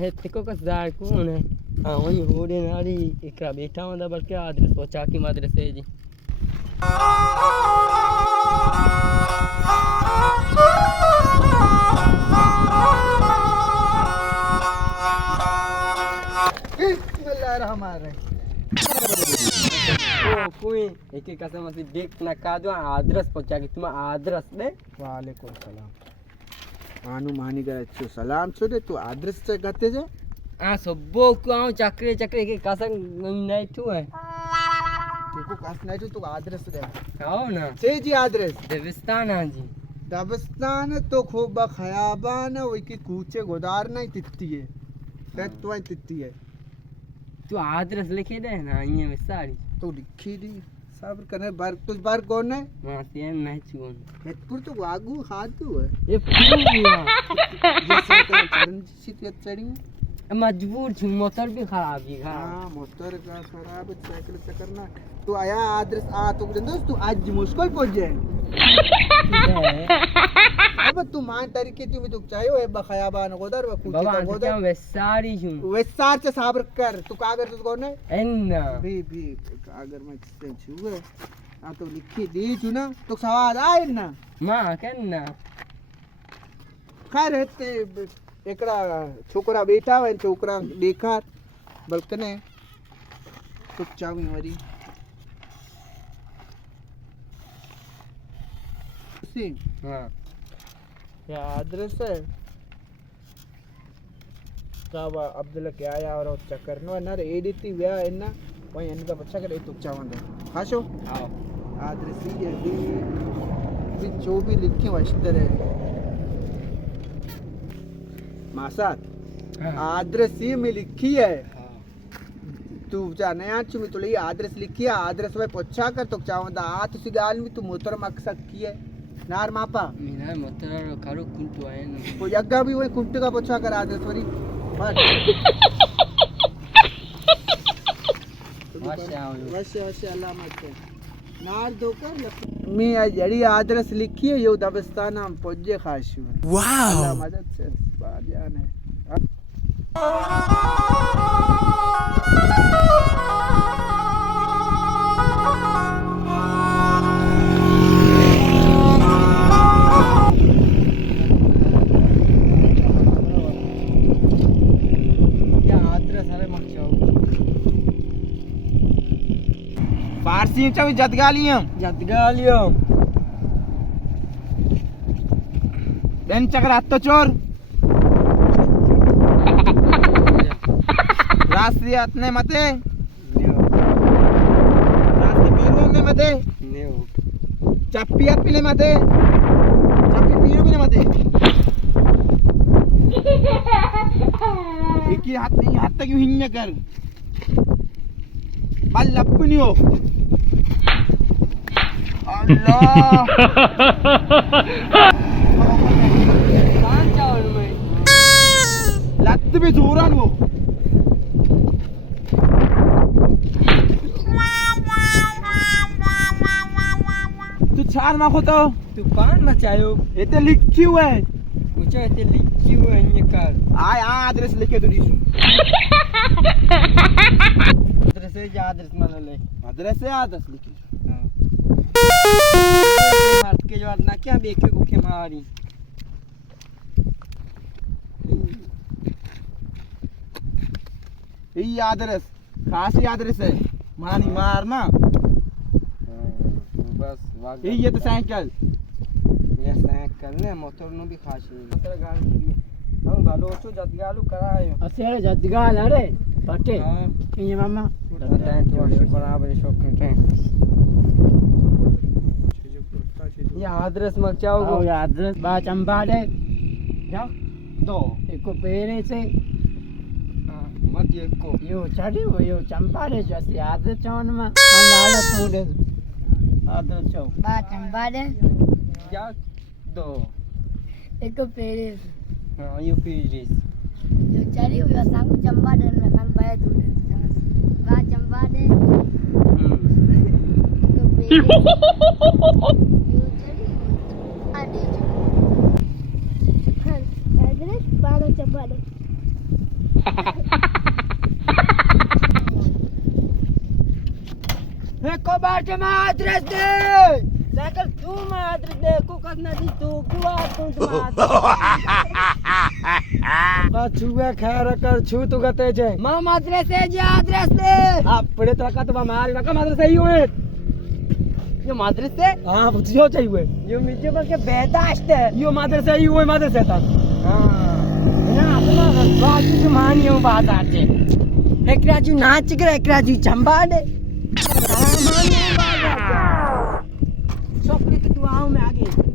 है तिको का जार कौन है हां वही होड़े नारी एकरा बैठा होंदा बल्कि आदर सोचा की मदरसे जी हमारे कोई एक एक कसम से देख ना का दो आदरस पहुंचा के तुम आदरस दे वालेकुम सलाम आनु मानी करे छु सलाम छु दे तू आदरस से गते जे आ सबो को चक्रे चक्रे के कसम नहीं छू है तू को कस नहीं तू आदरस दे खाओ ना से जी आदरस देविस्तान हां जी दबस्तान तो खूब खयाबान वही की कूचे गोदार नहीं तित्ती है कत तो तित्ती है तू आदरस लिखे दे ना ये विसारी तो लिखी दी सब्र करने बार तुझ बार कौन है हां सेम नहीं छून हेतपुर तो वागू खादू है ये पूरा ये से चरणजीत चढ़ी मजबूर छू मोटर भी खराब ही हां मोटर का खराब साइकिल चकरना तू आया आदरस आ तो दोस्त तू आज मुश्किल पहुंच जाए अब तू मान तरीके तू भी तो चाहिए है बखयाबान गोदर व कुछ बाबा क्या वेसारी छू वेसार से सब्र कर तू कागर तू कौन है एन्ना भी कागर में से छुए आ तो लिखी दी छु ना तो सवाल आए ना मां कन्ना खैर हेते एकरा छोकरा बैठा है छोकरा देखा बल्कने तो चावी मरी सी हां या आदरस है कावा अब्दुल्ला के आया और चक्कर नो ना एडीती व्या है ना वही इनका बच्चा करे तो चावंदा खाशो आओ आदरस ये भी जो भी लिखे वस्तर है मासात आदरस में लिखी है तू जा नया चुमी तो ले आदरस लिखी है आदरस में पोछा कर तो चावंदा आ तो सी गाल में तू मोतर मकसद की है नार मापा मीना मोतर करो कुंटू आए न वो यग्गा भी वही कुंटे का पोछा कर आदरस वरी माशाअल्लाह अल्लाह मत नार दोकर मैं जड़ी आदरस लिखी है यो दबस्तान हम पहुंचे खाशु वाओ अल्लाह मदद से बाजान है फारसी च जदगालियम देन चक्र आत्तो चोर राष्ट्रीय अपने मते राष्ट्रीय पीरू में मते चप्पी अपने मते चप्पी पीरू में मते एक ही हाथ तक हिन्ने कर बल लपनी हो अल्लाह कान चावल में लत भी जोरान वो तू छान माखो तो तू कान मचायो ये तो लिखी हुआ है पूछो ये लिखी हुआ है ये कर आय आदरस लिखे तो दीसु मदरसे जा आदरस मान ले मदरसे आदरस लिखी मार्ट के जवाब ना क्या बेके को के मारी ये आदरस खासी आदरस है मानी मारना बस ये तो साइकिल ये साइकिल ने मोटर नो भी खासी मोटर गाल हम गालो तो जदगालू करायो असेरे जदगाल अरे पटे ये मामा बताएं तो बराबर शौक करते ये आदरस मत चाहो ये आदरस बा चंबा दे जा दो एको पेरे से मत एको यो चढ़ी हो यो चंबा दे जैसे आदरस चावन में हम लाल तो दे आदरस चाव बा चंबा दे जा दो एको पेरे हां यो पेरे यो चढ़ी हो सांगू चंबा दे में कान पाए तू बा चंबा दे एको पेरे को बाटे में एड्रेस दे साइकिल तू में एड्रेस दे को कसना दी तू कुआ तू बा छुए खैर कर छू तू गते छे माम एड्रेस है जे एड्रेस दे आप पड़े तो का तो मारी ना का एड्रेस ही हुए यो एड्रेस से हां बुझियो चाहिए यो मीजे पर के बेदाश्त है यो एड्रेस ही हुए एड्रेस है ता हां ना अपना बात की मानियो बात आजे एक राजू नाच करे एक राजू चंबा दे चॉकलेट तू आओ मैं आगे